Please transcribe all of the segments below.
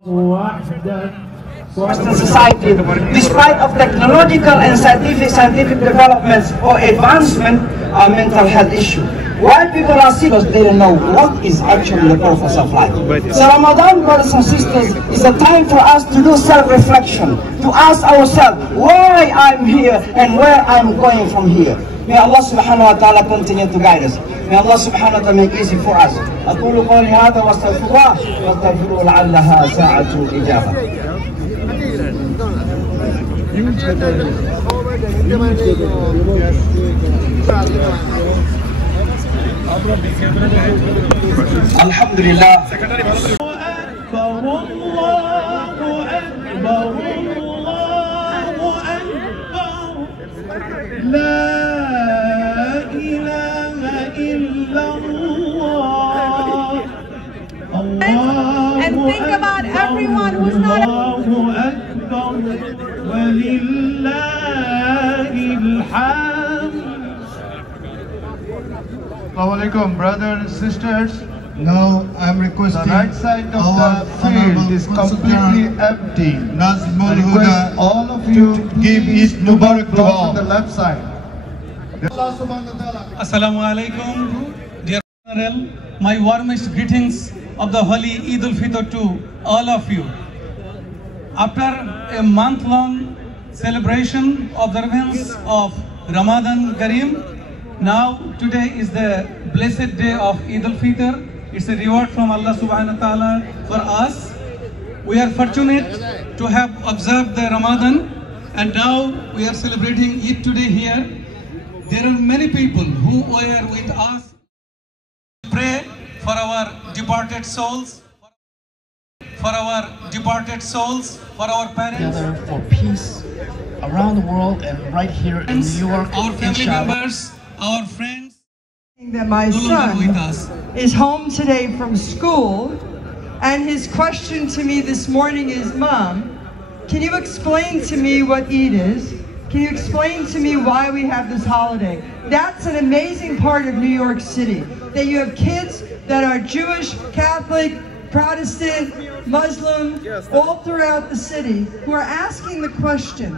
Western society, despite of technological and scientific developments or advancement, are mental health issue. Why people are sick? Because they don't know what is actually the purpose of life. So Ramadan, brothers and sisters, is a time for us to do self-reflection, to ask ourselves why I'm here and where I'm going from here. May Allah subhanahu wa ta'ala continue to guide us. May Allah subhanahu wa ta'ala make it easy for us. أقول قولي هذا واستغفر الله واستغفروه لعلها ساعة إجابة. الحمد لله. And think about everyone who's not. Assalamu alaikum, brothers and sisters. Now I'm requesting The right side of the field is completely empty. I request all of you to give Eid Mubarak to all. The left side. Assalamu alaikum, dear General. My warmest greetings of the holy Eid al-Fitr to all of you. After a month-long celebration observance of Ramadan Kareem, now today is the blessed day of Eid al-Fitr. It's a reward from Allah subhanahu wa ta'ala for us. We are fortunate to have observed the Ramadan, and now we are celebrating Eid today here. There are many people who were with us. Pray for our departed souls, for our parents, together for peace around the world and right here in New York, our family members, our friends. That my son is home today from school, and his question to me this morning is, Mom, can you explain to me what Eid is? Can you explain to me why we have this holiday? That's an amazing part of New York City, that you have kids that are Jewish, Catholic, Protestant, Muslim, all throughout the city, who are asking the question,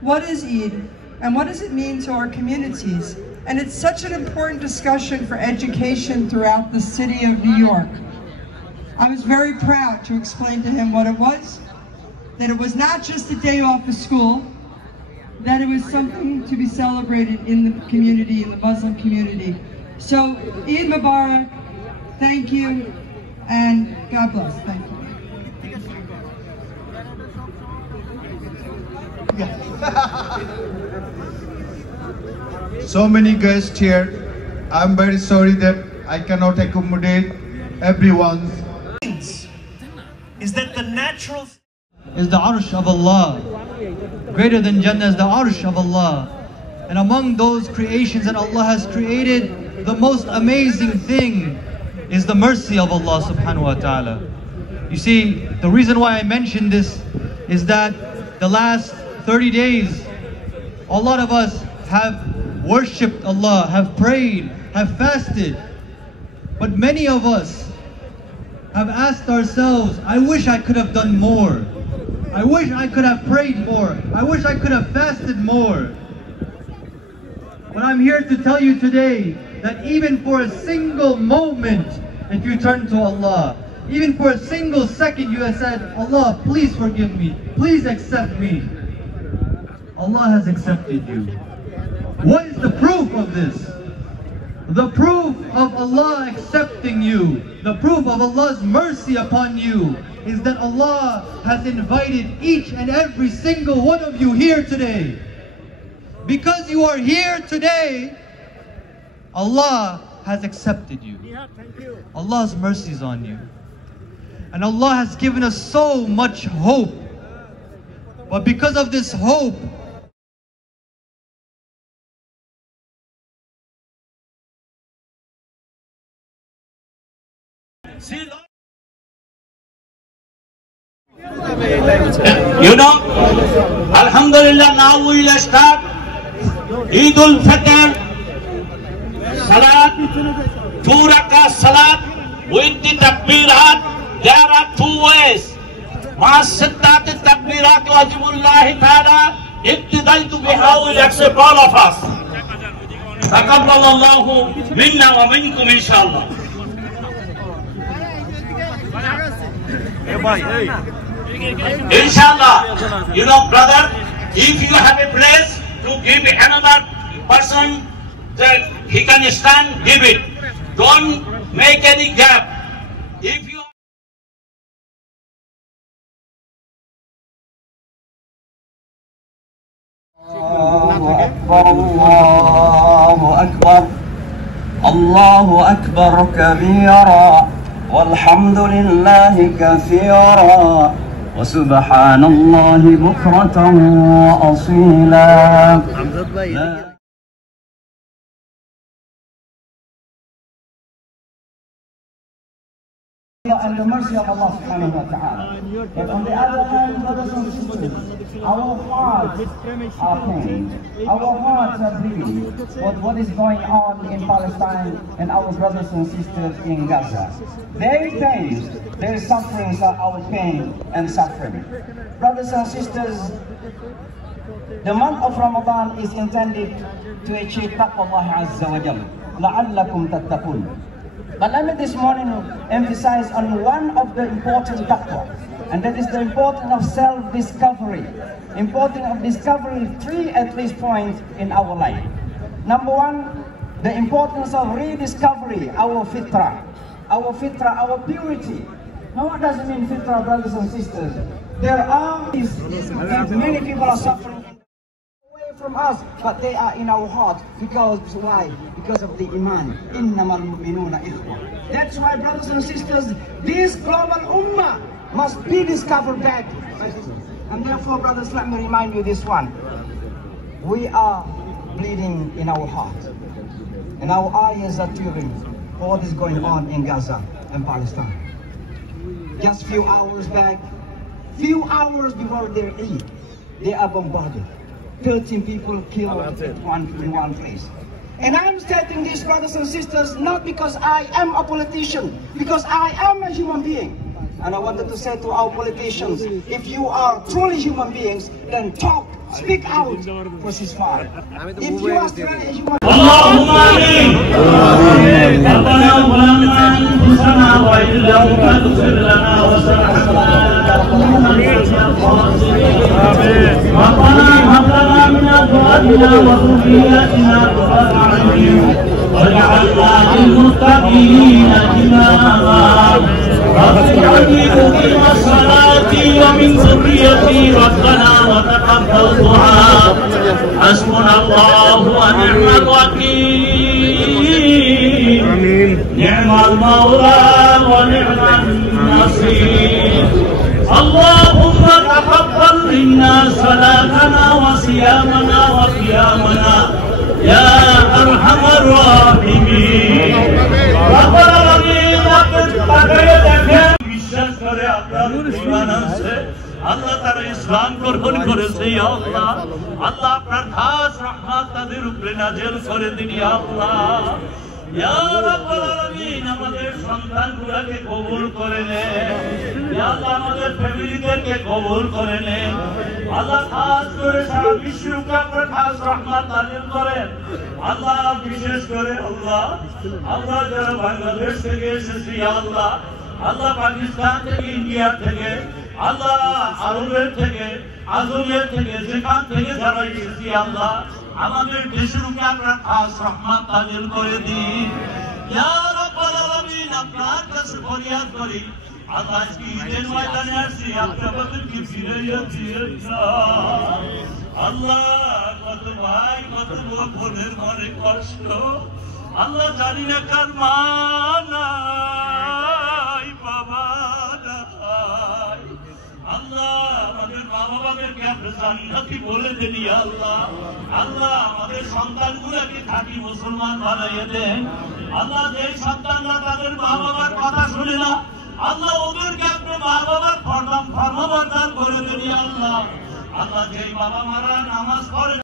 what is Eid and what does it mean to our communities? And it's such an important discussion for education throughout the city of New York. I was very proud to explain to him what it was, that it was not just a day off of school, that it was something to be celebrated in the community, in the Muslim community. So, Eid Mubarak, thank you, and God bless, thank you. So many guests here. I'm very sorry that I cannot accommodate everyone. Is that the natural is the Arsh of Allah. Greater than Jannah is the Arsh of Allah. And among those creations that Allah has created, the most amazing thing is the mercy of Allah subhanahu wa ta'ala. You see, the reason why I mention this is that the last 30 days, a lot of us have worshipped Allah, have prayed, have fasted. But many of us have asked ourselves, I wish I could have done more. I wish I could have prayed more. I wish I could have fasted more. But I'm here to tell you today that even for a single moment, if you turn to Allah, even for a single second you have said, Allah, please forgive me, please accept me. Allah has accepted you. What is the proof of this? The proof of Allah accepting you, the proof of Allah's mercy upon you, is that Allah has invited each and every single one of you here today. Because you are here today, Allah has accepted you. Allah's mercy is on you. And Allah has given us so much hope. But because of this hope, you know, Alhamdulillah, now we will start Eid al-Fitr Salat, 2 rakah Salat with the Takbirat. There are 2 ways. مع الستات التكبيرات واجب الله تعالى ابتديت بها will accept all of us. تقبل الله منا ومنكم إن شاء الله. Inshallah, you know, brother, if you have a place to give another person that he can stand, give it. Don't make any gap. If you الله أكبر كبيرا والحمد لله كثيرا وسبحان الله بكرة وأصيلا. And the mercy of Allah subhanahu wa ta'ala. But on the other hand, brothers and sisters, our hearts are pained, our hearts are bleeding with what is going on in Palestine and our brothers and sisters in Gaza. Their pains, their sufferings are our pain and suffering. Brothers and sisters, the month of Ramadan is intended to achieve taqwa Azza wa Jalla. لَعَلَّكُمْ تَتَّقُونَ. But let me this morning emphasize on one of the important taqwa, and that is the importance of self-discovery. Importance of discovery three at least points in our life. Number one, the importance of rediscovery our fitrah, our purity. Now what does it mean fitrah, brothers and sisters? There are many people are suffering from us, but they are in our heart. Because why? Because of the iman. Innamal mu'minuna ikhwa. That's why, brothers and sisters, this global ummah must be discovered back. And therefore, brothers, let me remind you this one. We are bleeding in our heart, and our eyes are tearing for what is going on in Gaza and Palestine. Just few hours back, few hours before their Eid, they are bombarded. 13 people killed in one place. And I'm stating this, brothers and sisters, not because I am a politician, because I am a human being. And I wanted to say to our politicians, if you are truly human beings, then talk, speak out for ceasefire. If you are truly a human being, واجعلنا للمتقين إماما رب اجعلني مقيم الصلاة ومن ذريتي ربنا وتقبل دعاء حسبنا الله ونعم الوكيل نعم المولى ونعم النصير اللهم تقبل منا صلاتنا وصيامنا وقيامنا يا أرحم الراحمين رب العالمين তাকায়ে দেখেন বিশ্বাস করে আপনার ঈমান আছে আল্লাহ তারা ইসলাম গ্রহণ করেছে ইয়া আল্লাহ আল্লাহ আপনার খাস রহমত তাদের উপরে নাযিল করে দিন ইয়া আল্লাহ ইয়া রাব্বুল আলামিন আমাদের সন্তানগুলোকে কবুল করে নেন ইয়া আল্লাহ আমাদের ফ্যামিলিদেরকে কবুল করে নেন আল্লাহ খাস করে সারা বিশ্বকে আপনার খাস রহমত নাযিল করেন আল্লাহ বিশেষ করে আল্লাহ আমরা যারা বাংলাদেশ থেকে এসেছি ইয়া আল্লাহ আল্লাহ পাকিস্তান থেকে ইন্ডিয়া থেকে আল্লাহ আরবের থেকে আজমের থেকে যেখান থেকে যারা এসেছি আল্লাহ আমাদের দেশের উপরে আপনার খাস রহমত নাযিল করে দিন ইয়া রাব্বুল আলামিন আপনার কাছে ফরিয়াদ করি আল্লাহ আজকে ঈদের ময়দানে আসছি আপনি আমাদেরকে ফিরাইয়া দিয়েন না আল্লাহ কত ভাই কত বোনের মনে কষ্ট আল্লাহ জানি না কার মা নাই বাবা নাই আল্লাহ আমাদের মা বাবাদেরকে আপনি জান্নাতি বলে দেন ইয়া আল্লাহ আল্লাহ আমাদের সন্তানগুলোকে খাঁটি মুসলমান বানাইয়ে দেন আল্লাহ যে সন্তানরা তাদের মা বাবার কথা শুনে না আল্লাহ ওদেরকে আপনি মা বাবার ফরমাবরদার করে দেন ইয়া আল্লাহ আল্লাহ যে বাবা মারা নামাজ পড়ে